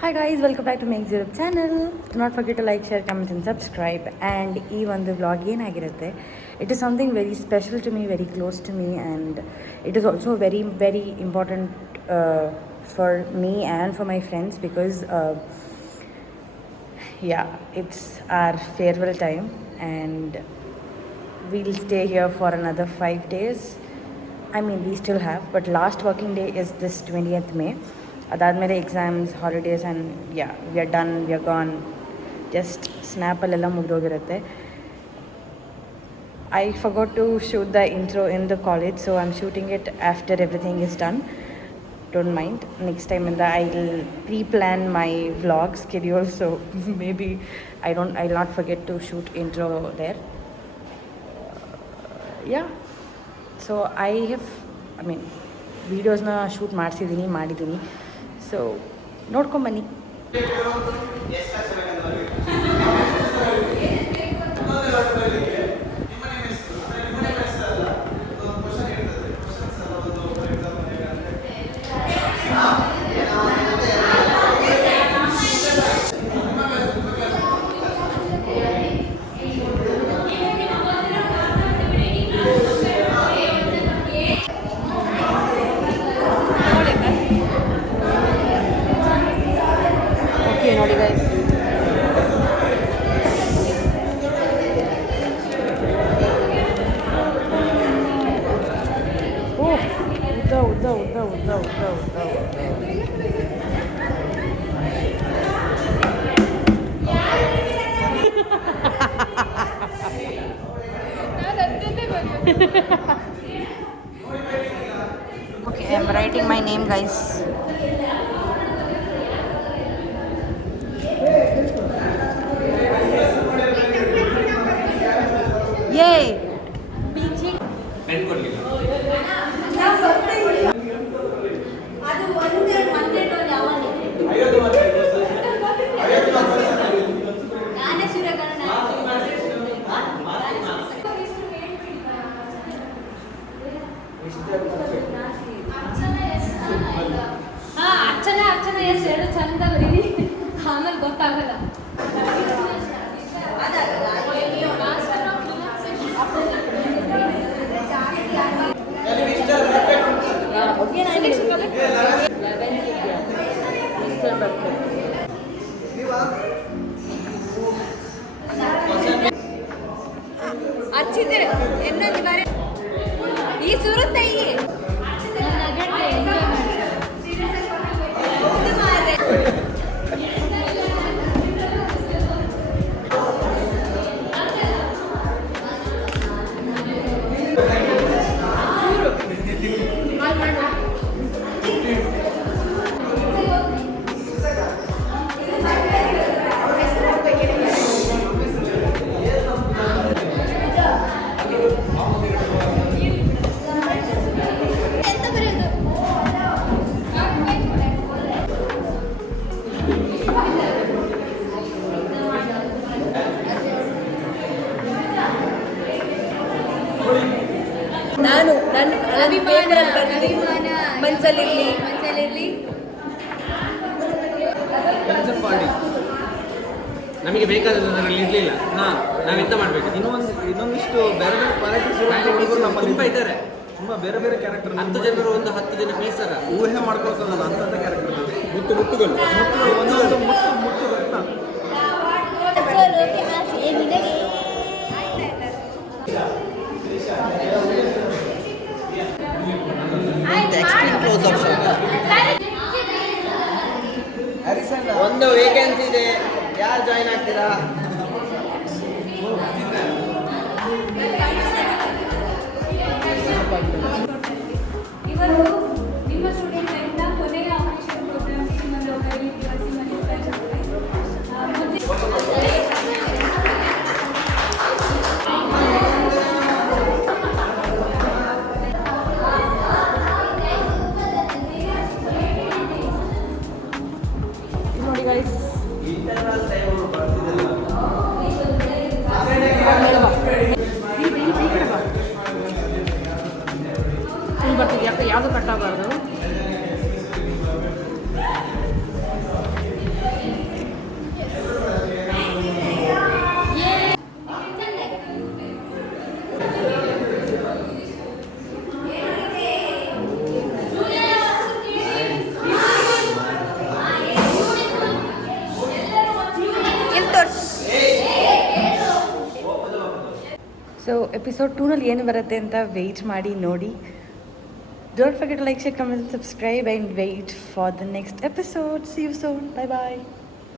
Hi guys, welcome back to Make Zero channel. Do not forget to like, share, comment and subscribe. And ಈ ಒಂದು vlog ಏನಾಗಿರುತ್ತೆ, it is something very special to me, very close to me, and it is also very, very important for me and for my friends because it's our farewell time and we'll stay here for another 5 days. I mean, we still have, but last working day is this 20th May. ಅದಾದಮೇಲೆ exams holidays and we are done, we are gone. Just ಸ್ನ್ಯಾಪಲ್ಲೆಲ್ಲ ಮುಗಿದೋಗಿರುತ್ತೆ. I forgot to shoot the intro in the college, so I am shooting it after everything is done. Don't mind, next ಟೈಮಿಂದ I will preplan my vlog schedule, so maybe I will not forget to shoot intro there. So I mean ವೀಡಿಯೋಸ್ನ shoot ಮಾಡಿದ್ದೀನಿ. So ನೋಡ್ಕೊಂಬನ್ನಿ. ನೋಡಿ guys, ಉದ್ದ. Okay, I am writing my name, guys. Yay! Archana S ಎರಡು ಚಂದ ಬರೀರಿ, ಆಮೇಲೆ ಗೊತ್ತಾಗಲ್ಲ. ಅರ್ಚಿತೆ ಎನ್ನೊಂದು ಬಾರಿ ಈ ಸುರುತ್ತೈ ನಾನು ನನ್ನ ಅಭಿಮಾನ ಮನಸ್ಸಲ್ಲಿರಲಿ. ನಮಗೆ ಬೇಕಾದದ್ರಲ್ಲಿ ಇರಲಿಲ್ಲ. ನಾವೆಂತ ಮಾಡಬೇಕು? ಇನ್ನೊಂದಿಷ್ಟು ಬೇರೆ ಬೇರೆ ಕ್ವಾಲಿಟೀಸ್ ನಮ್ಮಲ್ಲಿ ತುಂಬ ಇದ್ದಾರೆ. ತುಂಬ ಬೇರೆ ಬೇರೆ ಕ್ಯಾರೆಕ್ಟರ್. 10 ಜನರು ಒಂದು 10 ಜನ ಪೀಸರ ಊಹೆ ಮಾಡ್ಕೊಳ್ತದಲ್ಲ ಅಂಥ ಕ್ಯಾರೆಕ್ಟರ್. ಮುತ್ತುಗಳು ಒಂದೊಂದು ಮುತ್ತು ರಕ್ತ. ಒಂದು ವೇಕೆನ್ಸಿ ಇದೆ, ಯಾರು ಜಾಯಿನ್ ಆಗ್ತೀರಾ? ಇವರು ನಿಮ್ಮ ಸ್ಟೂಡೆಂಟ್ ಇಂದ ಕೊನೆಯ ಆಪರೇಷನ್ ಪ್ರೋಗ್ರಾಮ್ ನೋಡಿ ಗೈಸ್, ಬರ್ತೀವಿ. ಯಾಕೆ ಯಾವುದು ಕಟ್ಟಾಗಬಾರ್ದು. ಎಪಿಸೋಡ್ 2ನಲ್ಲಿ ಏನು ಬರುತ್ತೆ ಅಂತ ವೆಯ್ಟ್ ಮಾಡಿ ನೋಡಿ. Don't forget to like, share, comment, and subscribe and wait for the next episode. See you soon. Bye bye.